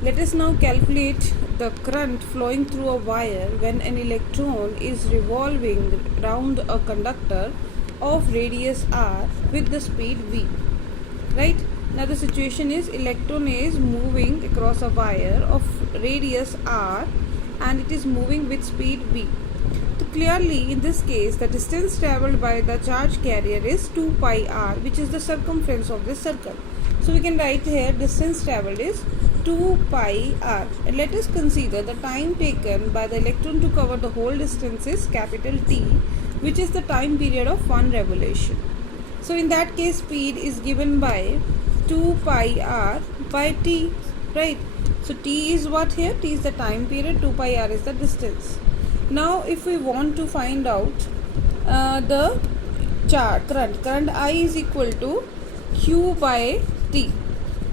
Let us now calculate the current flowing through a wire when an electron is revolving round a conductor of radius r with the speed v. Right? Now the situation is electron is moving across a wire of radius r and it is moving with speed v. So clearly in this case the distance travelled by the charge carrier is 2 pi r, which is the circumference of this circle. So we can write here distance travelled is 2 pi r, and let us consider the time taken by the electron to cover the whole distance is capital T, which is the time period of one revolution. So in that case speed is given by 2 pi r by t, right? So t is what here? T is the time period, 2 pi r is the distance. Now if we want to find out the current I is equal to q by t.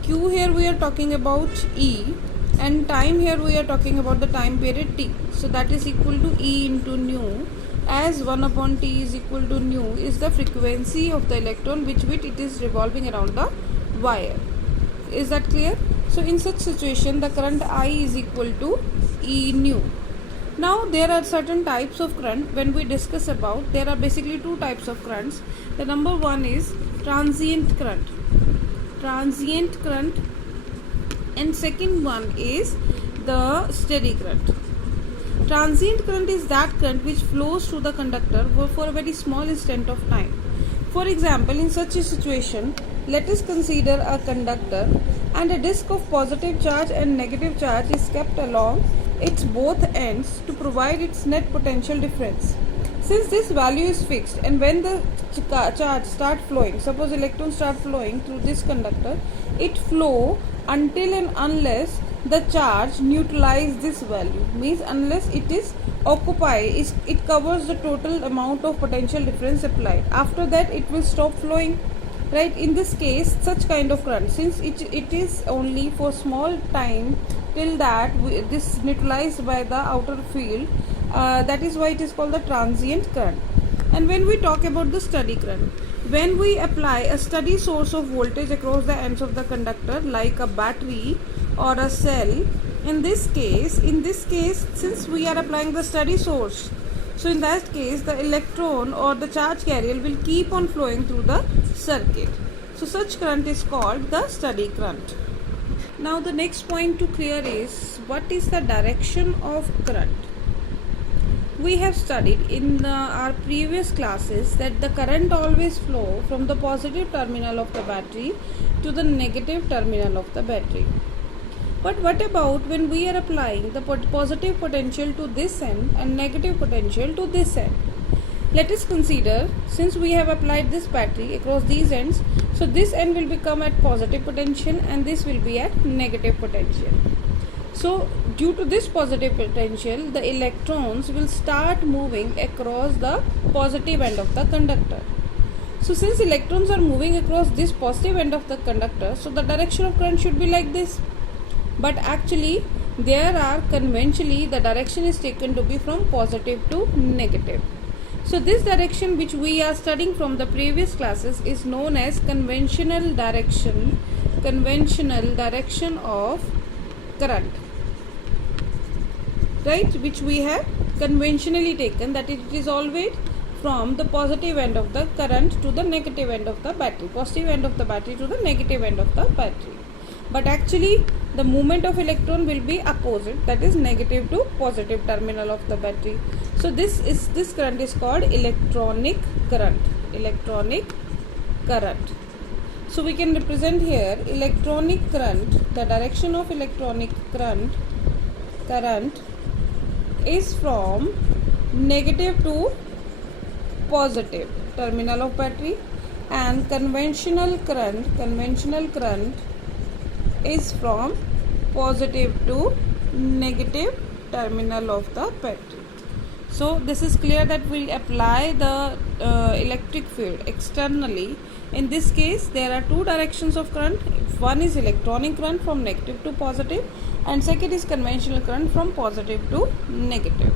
Q here we are talking about E, and time here we are talking about the time period t. So that is equal to E into nu, as 1 upon t is equal to nu is the frequency of the electron which with it is revolving around the wire. Is that clear? So in such situation the current I is equal to E nu. Now there are certain types of current when we discuss about. There are basically two types of currents. The number one is transient current. Transient current, and second one is the steady current. Transient current is that current which flows through the conductor for a very small instant of time. For example, in such a situation, let us consider a conductor and a disk of positive charge and negative charge is kept along its both ends to provide its net potential difference. Since this value is fixed, and when the charge start flowing, suppose electrons start flowing through this conductor, it flow until and unless the charge neutralize this value, means unless it is it covers the total amount of potential difference applied. After that it will stop flowing, right? In this case such kind of current, since it is only for small time till that this neutralized by the outer field, that is why it is called the transient current. And when we talk about the steady current, when we apply a steady source of voltage across the ends of the conductor like a battery or a cell, in this case since we are applying the steady source, so in that case the electron or the charge carrier will keep on flowing through the circuit. So such current is called the steady current. Now the next point to clear is what is the direction of current. We have studied in our previous classes that the current always flow from the positive terminal of the battery to the negative terminal of the battery. But what about when we are applying the positive potential to this end and negative potential to this end? Let us consider, since we have applied this battery across these ends, so this end will become at positive potential and this will be at negative potential. So due to this positive potential, the electrons will start moving across the positive end of the conductor. So since electrons are moving across this positive end of the conductor, so the direction of current should be like this. But actually conventionally the direction is taken to be from positive to negative. So this direction which we are studying from the previous classes is known as conventional direction of current, right, which we have conventionally taken, that it is always from the positive end of the current to the negative end of the battery, positive end of the battery to the negative end of the battery. But actually the movement of electron will be opposite, that is negative to positive terminal of the battery. So this current is called electronic current. So we can represent here electronic current. The direction of electronic current is from negative to positive terminal of battery, and conventional current is from positive to negative terminal of the battery. So this is clear that we apply the electric field externally. In this case there are two directions of current. One is electronic current from negative to positive, and second is conventional current from positive to negative.